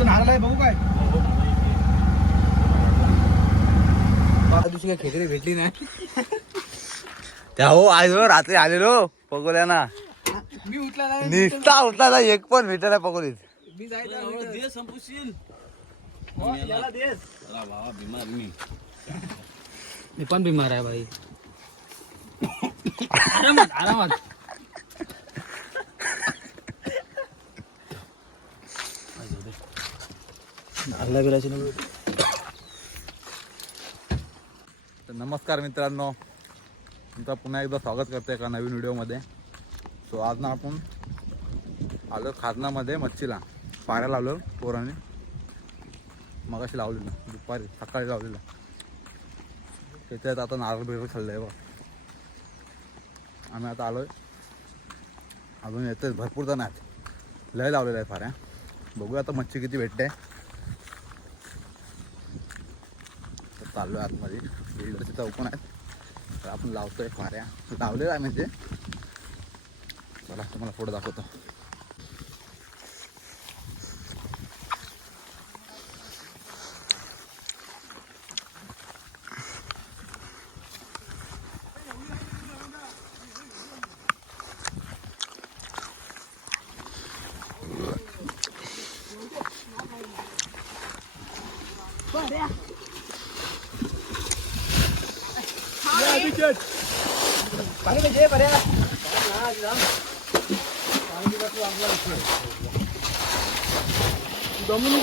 आहे बघू काय. दिवशी काय खेकडी भेटली नाही. त्या हो आज हो रात्री आलेलो पगोल्या ना मी उठला नाही निसता उठला ना एक पण भेटला नाही पगोलीत मी जायचं दे संपुशील. हो, याला देस बाबा बिमार मी. मी पण बिमार आहे भाई. आरामात आरामात. नारळा बिलाची तर नमस्कार मित्रांनो. तुमचं पुन्हा एकदा स्वागत करतो एका नवीन व्हिडिओमध्ये. सो आज ना आपण आलो खाजनामध्ये मच्छीला. पाऱ्या लावलो पोराने. मगाशी लावलेलं. दुपारी सकाळी लावलेलं. त्याच्यात आता नारळ बिरळ खाल्लं आहे बघ. आम्ही आता आलो अजून येतोय. भरपूर जण आहेत. लय लावलेलं आहे फाऱ्या बघूया आता मच्छी किती भेटते. चाललो आहे आतमध्ये. बिल्डरचे चौकण आहेत. तर आपण लावतोय फाऱ्या लावलेला आहे म्हणजे. चला तुम्हाला पुढं दाखवतो पाणी म्हणजे पर्या दमू नको प्रकाश अमोल भाई क्वार्टर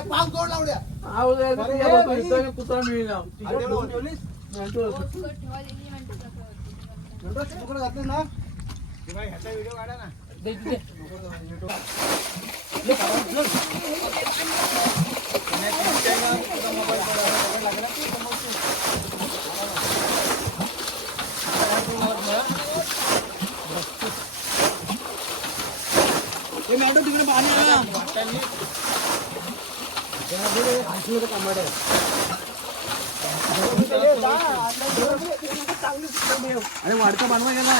पाच गोड लावड्या कुत्रा मिळणार तुकडं ना ह्याचा व्हिडिओ काढा ना अरे वाढता बांधवा गेला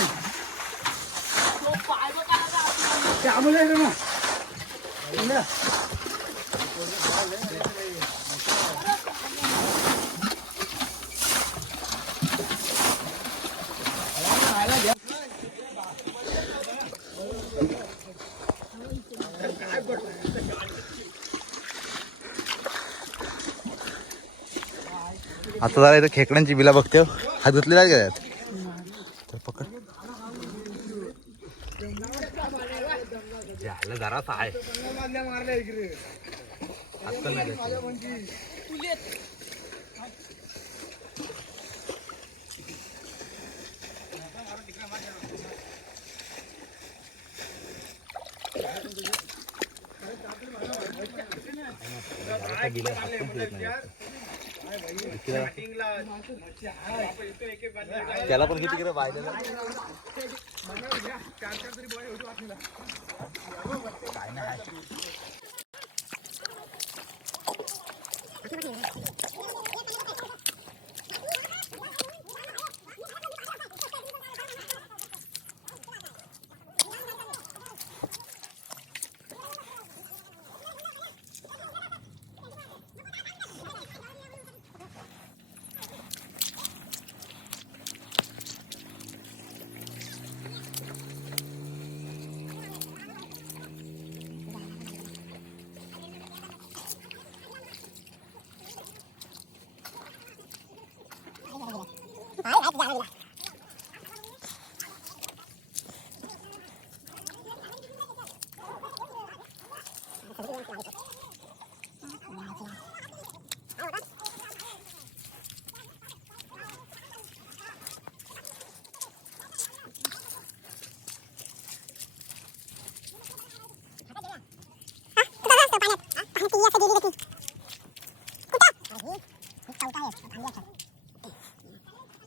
ते आम्हाला आहे ना आता जरा इथं खेकड्यांची बिला बघते. हा धुतलेला आहे का त्यात? तर पकड. झालं जरासा आहे. आत्ता नाही बिला नाही. त्याला पण किती बाय बायला काय नाही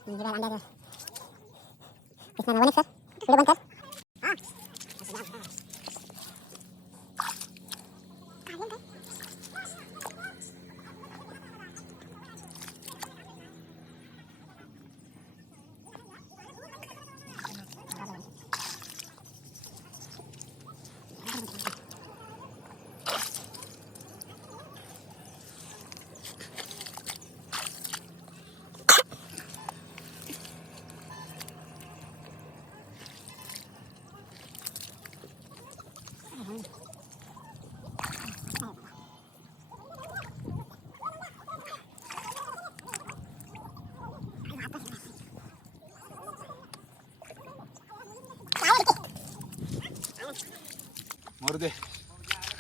Ini juga anda tuh. Bismillah, sir. Sudah bang. दे.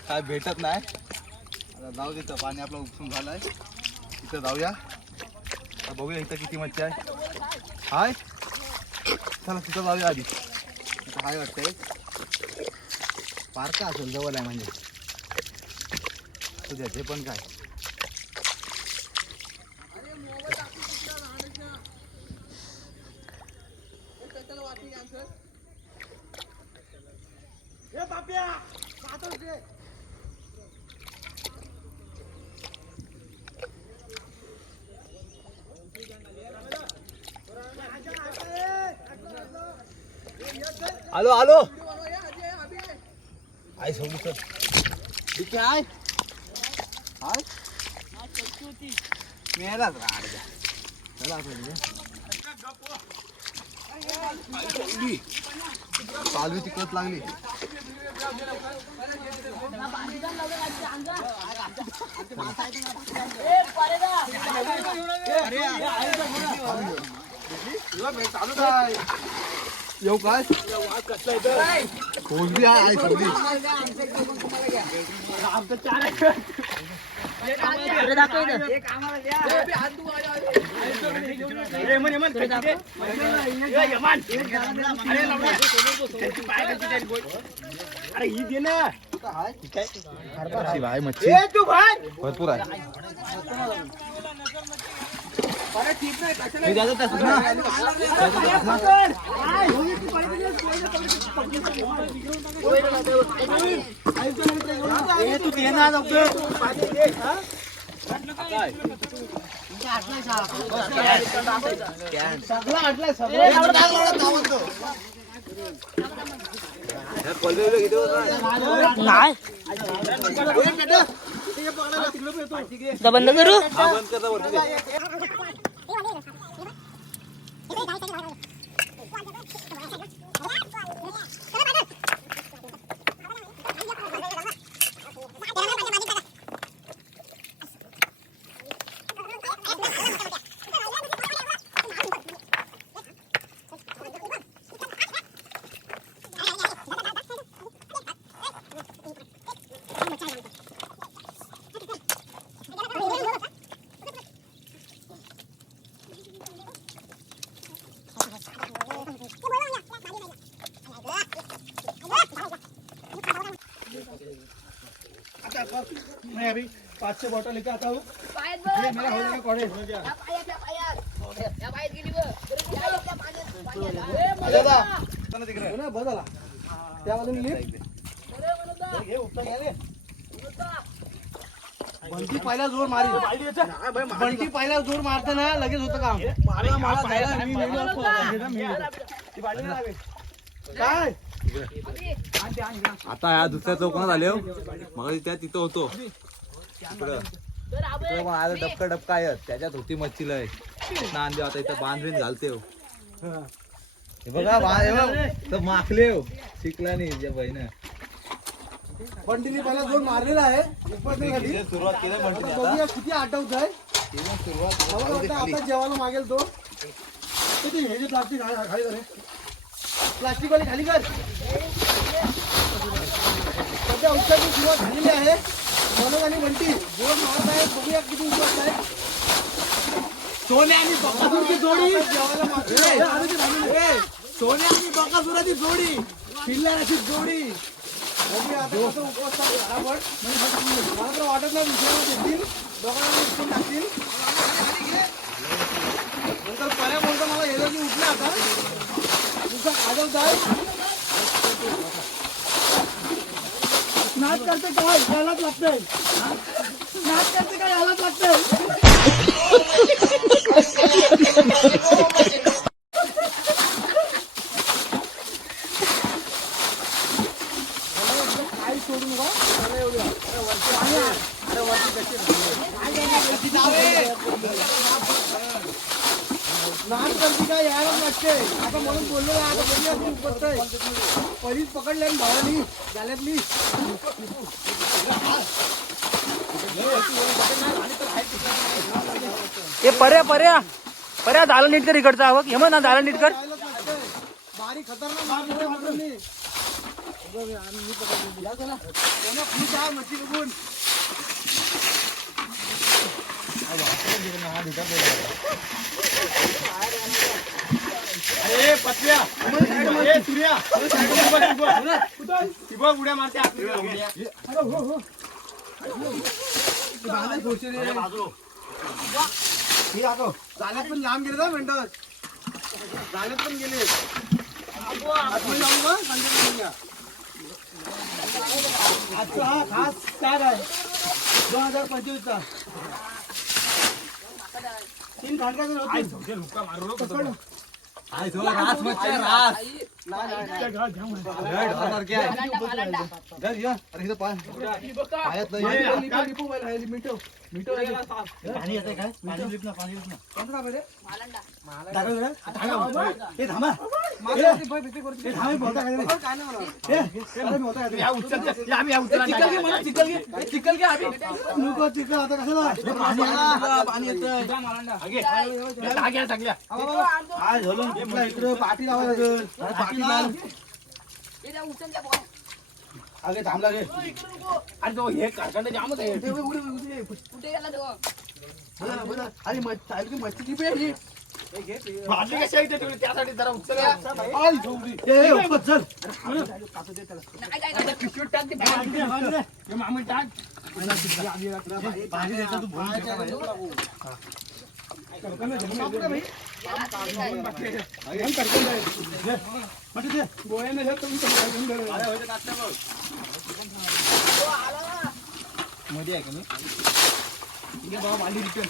काय भेटत नाही. आता जाऊ दे पाणी आपलं उपसून झालंय. इथं जाऊया. आता बघूया इथं किती मच्छी आहे. हाय. चला तिथं जाऊया आधी. इथं हाय वाटतंय. पार्क असेल जवळ आहे म्हणजे. तुझ्या ते पण काय? आलो आलो. आई सोडू सर ठीक आहे आय हाय मेलाच राडजा चला आपण चालू तिकडच लागली. येऊ काय? येऊ काय खोलली आहे आई अरे ही दे ना. मच्छी आहे. मच्छी तू भाई भरपूर आहे तू दे ना सगळं आटलाय नाही आता बंद करू. हा बंद करता मैं अभी पाँच छह बॉटल लेके आता हूँ। ये मेरा हो जाएगा कॉलेज हो. हो ना लिफ्ट हे रे. बंटी पहिला जोर मारी. बंटी पहिला जोर मारते ना लगेच होतं काम. मला मला जायला मी मेलो असतो. मी मेलो. काय? आता या दुसऱ्या चौकात आले हो. मग त्या तिथं होतो. तिकडं. पण डबका डबका आहे. त्याच्यात होती मच्छी लय. नांदे आता इथं बांधून घालते हो. हे बघा बा- बघ, तर माखले हो. शिकला नाही त्या बहिण बंटीने पहिला जोर मारलेला आहे. सुरुवात केली बघूया किती आठवत आहे. वाटतं आता जेवायला मागेल तो. किती हे जे प्लास्टिक खाली कर प्लास्टिक वाली खाली कर. सध्या उपचारची सुरुवात झालेली आहे. मनोज आणि बंटी जोड मारत आहेत. बघूया किती उपवास आहे सोने आणि बकासुरची जोडी. ए, सोने आणि बकासुराची जोडी. किल्ल्याची जोडी. उपवास म्हणजे मला तर वाटत नाही नंतर मला एलर्जी उठला आता. नाच करते काय यायलाच लागतंय. नाच करते काय यायलाच लागतंय काही सोडू नका त्याला एवढं. अरे वरती पाणी आहे. अरे वरती कशी नाच करते काय यायलाच लागते आता म्हणून बोललो ना, आता बघूया तू उपटतोय. पहिलीच पकडले आणि भावानी झाल्यातली हे पर्या पर्या. पर्या झालं नीटकर इकडचा. आवक हे ना झालं नीटकर. अरे पत्र्या ए उड्या मारते ही दाखव. झाल्यात पण लांब गेले ना मेंढर. झाल्यात पण गेले. आतमध्ये जाऊ का? आजचा हा खास टॅग आहे. दोन हजार पंचवीसचा. तीन खांडकाचे होते. नको तिकडं आता कशाला पाणी येतं इकडं पाठी अगे थांबला रे. अरे तो हे कारखाना जामच आहे. अरे मच्छी मच्छीची पेटी भाजी कशी आहे ते तुम्ही त्यासाठी जरा उचलूया आई झोपली ए ए, उपत चल पिशवीत टाक ते भाजी. हे मामी टाक. भाजी देतो तू मध्ये आहे का मी बाबा रिटर्न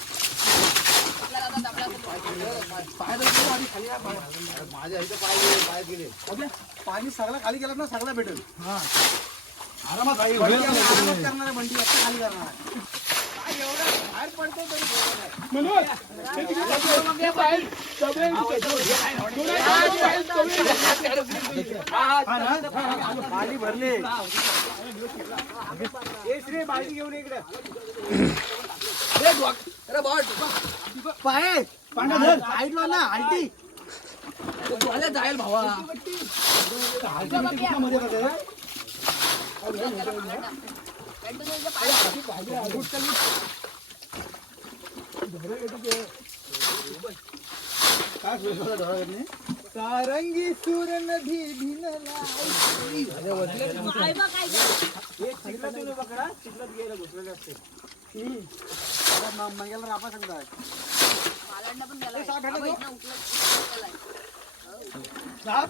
खाली माझ्या इथं पाय गेले पाय गेले पाणी सगळं खाली गेला ना सगळा भेटेल हा आरामात आरामात करणार आहे बंडी आता खाली करणार आहे. बाहेर पडतो तरी. हा ना? पाणी भरले बाल्टी घेऊन इकडे पाय पांढरा धर साईडला ना आलटी जाईल भावा मध्ये का ते? काय सुरू डोळ्याने सारंगी सूर नदी मंगेला रापा सांगताय. साप?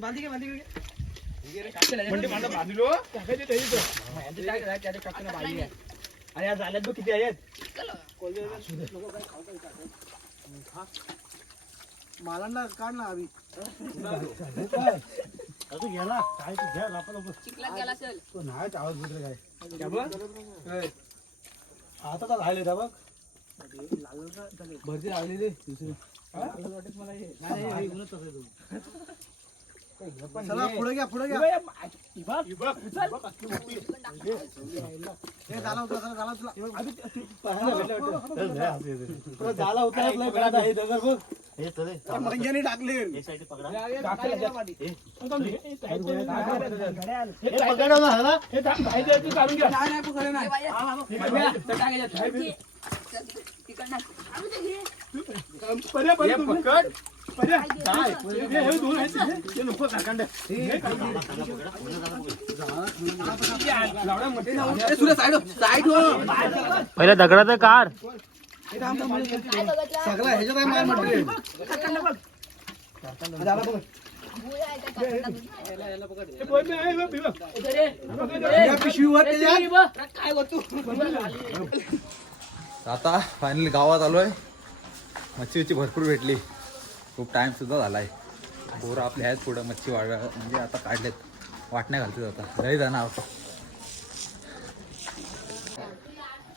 बादली घे. हे. अरे. ती. म्हणजे या झाल्यात बघ किती आहेत मला ना काढ ना आधी गेला काय तू घ्या लापा लोक नाही आवाज भेटले काय आता का राहिले बघ भरती रे दुसरी चला पुढे घ्या पुढे घ्या झाला होता झाला तुला झाला होता मंग्याने टाकले पहिल्या दगडाचं कार सगळा ह्याच्यात आहे माल म्हटले. झाला बघ. या पिशवीवर त्याच्यात आता फायनली गावात आलोय. मच्छी विच्छी भरपूर भेटली. खूप टाईमसुद्धा सुद्धा आहे पोरं आपले आहेत पुढं मच्छी वाढ म्हणजे आता काढलेत. वाटण्या घालतात आता. घरी जाणार आता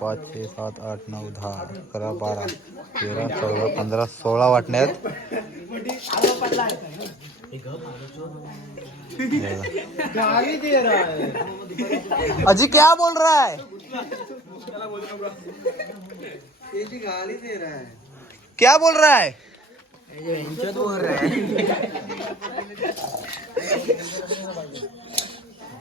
पाच छे सात आठ नऊ दहा अकरा बारा तेरा चौदा पंधरा सोळा वाटण्यात. अजी क्या बोल रहा है क्या बोल रहा है? क्या बोल रहा है?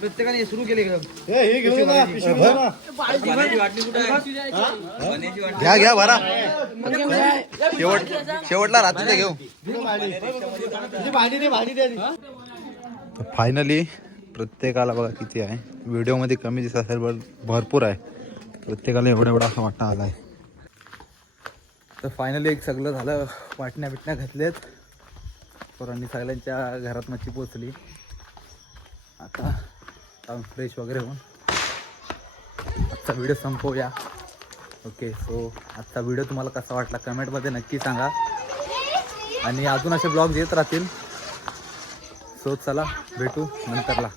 प्रत्येकाने सुरू केले घ्या घ्या भरा. शेवट शेवटला रात्री घेऊ. फायनली प्रत्येकाला बघा किती आहे. व्हिडिओमध्ये कमी दिसत असेल पण भरपूर आहे. प्रत्येकाला एवढा एवढा असं वाटणं आला आहे तर फायनली एक सगळं झालं. वाटण्या बिटण्या घातल्यात पोरांनी सगळ्यांच्या घरात मच्छी पोचली आता जाऊन फ्रेश वगैरे होऊन आजचा व्हिडिओ संपवूया. ओके सो आजचा व्हिडिओ तुम्हाला कसा वाटला कमेंटमध्ये नक्की सांगा. आणि अजून असे ब्लॉग येत राहतील. सो चला भेटू नंतरला.